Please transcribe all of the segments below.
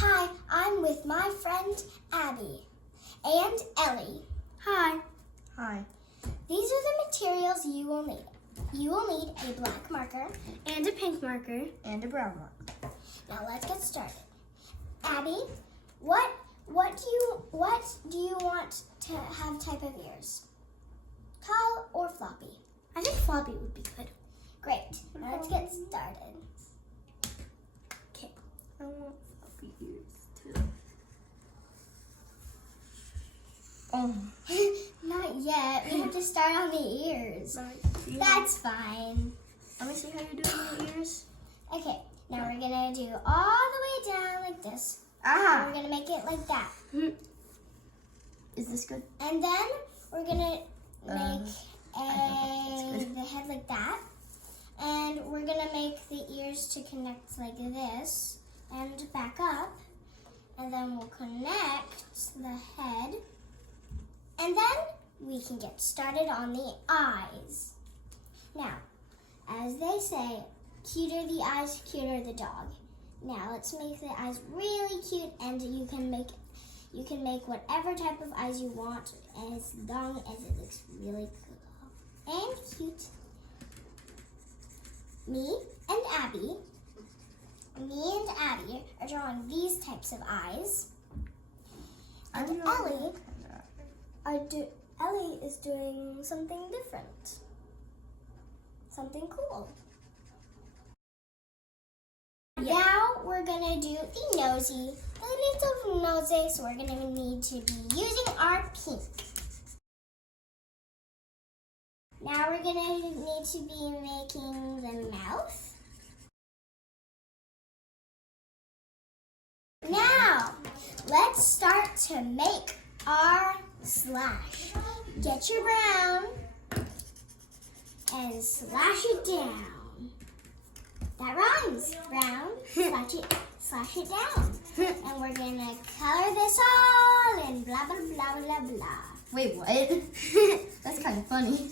Hi, I'm with my friend Abby and Ellie. Hi. Hi. These are the materials you will need. You will need a black marker And a pink marker. And a brown one. Now let's get started. Abby, what do you want to have type of ears? Tall or floppy? I think floppy would be good. Great. Now let's get started. Okay. I want floppy ears too. Oh. Not yet. We have to start on the ears. That's fine. Let me see how you're doing your ears. Okay, now we're gonna do all the way down like this. Ah. We're gonna make it like that. Is this good? And then we're gonna make good. the head like that. And we're gonna make the ears to connect like this and back up. And then we'll connect the head. And then we can get started on the eyes. Now, as they say, cuter the eyes, cuter the dog. Now let's make the eyes really cute, and you can make whatever type of eyes you want as long as it looks really cool and cute. Me and Abby are drawing these types of eyes. And Ellie is doing something different. Something cool. Yeah. Now we're gonna do the nosy, the little nosy, so we're gonna need to be using our pink. Now we're gonna need to be making the mouth. Now, let's start to make our slash. Get your brown and slash it down. That rhymes. Brown, slash it down. And we're gonna color this all in blah, blah, blah, blah, blah. Wait, what? That's kind of funny.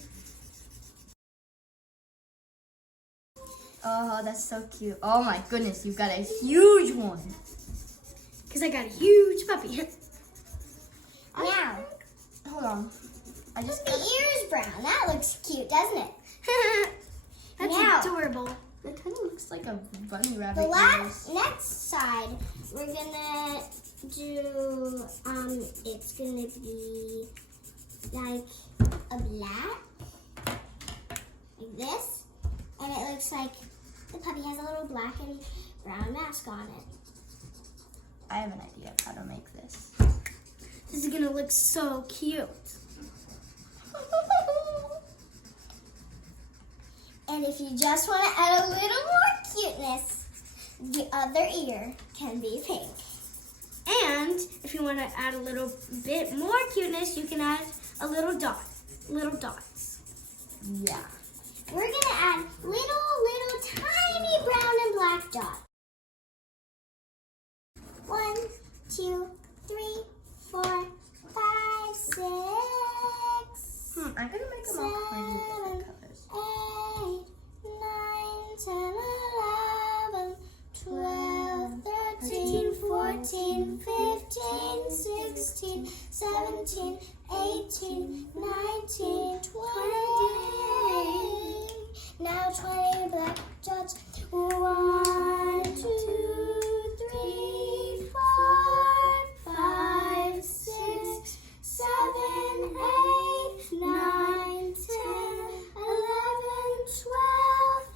Oh, that's so cute. Oh my goodness, you've got a huge one. Because I got a huge puppy. Now, Hold on. I just the ears brown. That looks cute, doesn't it? That's Now, adorable. It kind of looks like a bunny rabbit. the ears. next side, we're gonna do, it's gonna be like a black, like this, and it looks like the puppy has a little black and brown mask on it. I have an idea of how to make this. This is gonna look so cute. And if you just want to add a little more cuteness, the other ear can be pink. And if you want to add a little bit more cuteness, you can add a little dots. Yeah. We're gonna add little tiny brown and black dots. 1, 2, 3, 4, 5, 6, I'm gonna make them all kind of different colors. 8, 9, 10, 11, 12, 13, 14, 15, 16, 17, 18, 19, 20. Now 20 black dots. 1, 2, 3, 4, 5, 6, 7, 8, 9, 10, 11,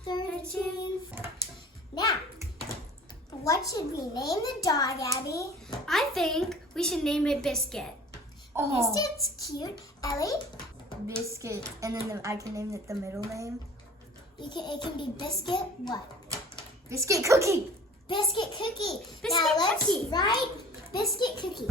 12, 13. Now, what should we name the dog, Abby? I think we should name it Biscuit. Oh, Biscuit's cute. Ellie? Biscuit, and then I can name it the middle name. It can be Biscuit what? Biscuit Cookie. Biscuit Cookie. Biscuit now let's Cookie. write Biscuit Cookie.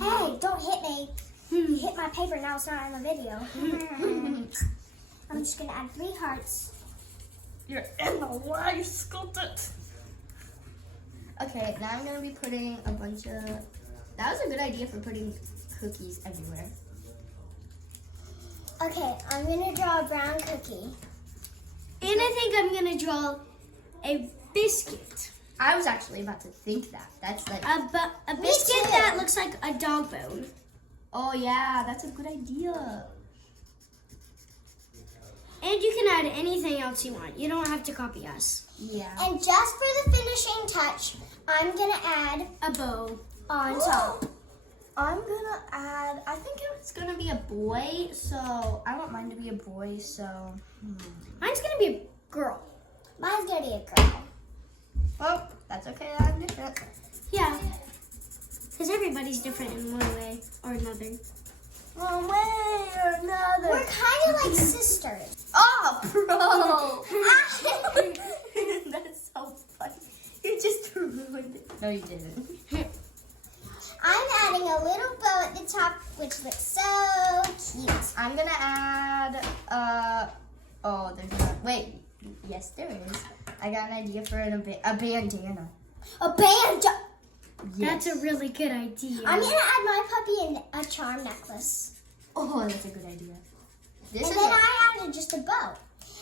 Hey, don't hit me. You hit my paper, now it's not in the video. I'm just gonna add 3 hearts. You're in the way, you sculpted. Okay, now I'm gonna be putting a bunch of. That was a good idea for putting cookies everywhere. Okay, I'm gonna draw a brown cookie. And I think I'm gonna draw a biscuit. I was actually about to think that. That's like, A biscuit too. that looks like a dog bone. oh yeah, that's a good idea. And you can add anything else you want. You don't have to copy us. Yeah. And just for the finishing touch, I'm gonna add A bow. on top. I'm gonna add, I think it's gonna be a boy, so I want mine to be a boy, so. Mine's gonna be a girl. Mine's gonna be a girl. Well, that's okay, I'm different. Yeah. Because everybody's different in one way or another. One way or another. We're kind of like sisters. Oh, bro! That's so funny. You just ruined it. No, you didn't. I'm adding a little bow at the top, which looks so cute. I'm gonna add, oh, there's not, wait. Yes, there is. I got an idea for a bandana. A band. That's a really good idea. I'm gonna add my puppy in a charm necklace. Oh, that's a good idea. This And is then a- I added just a bow.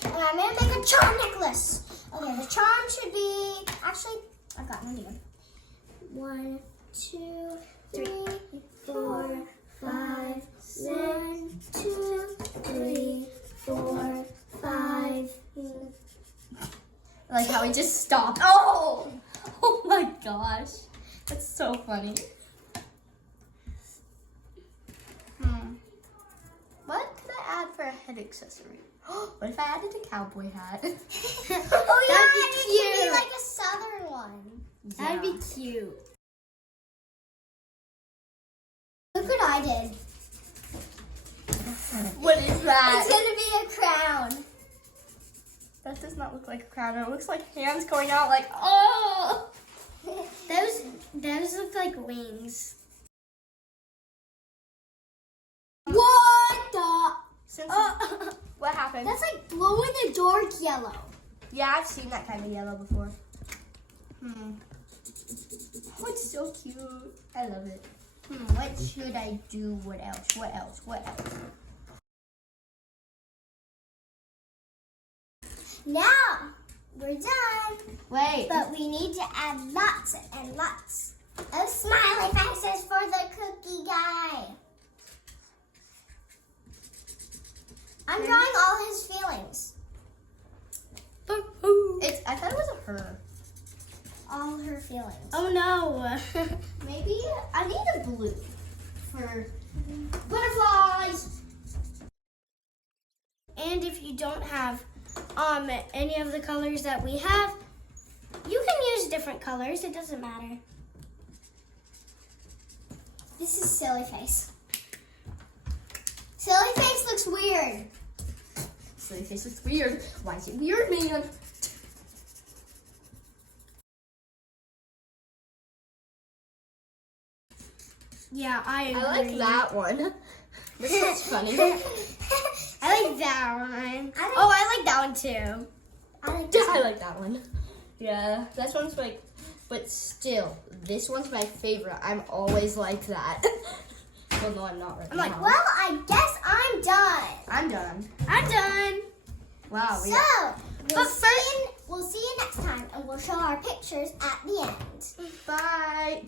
And I'm gonna make a charm necklace. Okay, the charm should be, actually, I've got an idea. 1, 2, 3, 4, 5, 1, 2, 3, 4, 5. like how we just stopped. Oh! Oh my gosh. That's so funny. What could I add for a head accessory? What if I added a cowboy hat? Oh yeah, That'd be it could be cute. like a southern one. That'd be cute. Look what I did. What is that? It's gonna be a crown. That does not look like a crown. It looks like hands going out like, oh! Those look like wings. What the? Since what happened? That's like glow in the dark yellow. Yeah, I've seen that kind of yellow before. Oh, it's so cute. I love it. What should I do? What else? What else? What else? Now we're done, Wait. but we need to add lots and lots of smiley faces for the cookie guy. I'm drawing all his feelings. I thought it was a her. All her feelings. Oh no. Maybe I need a blue for butterflies. And if you don't have any of the colors that we have, you can use different colors. It doesn't matter. This is silly face. Silly face looks weird. Silly face looks weird. Why is it weird, man? Yeah, I agree. I like that one. This looks funny. I like that one. I like- Oh, I like that one too. I like that one. Yeah, this one's like, but still, this one's my favorite. I'm always like that. Well, no, I'm not right I'm now. like, Well, I guess I'm done. I'm done. I'm done. Wow. So, But we'll see you next time, and we'll show our pictures at the end. Bye.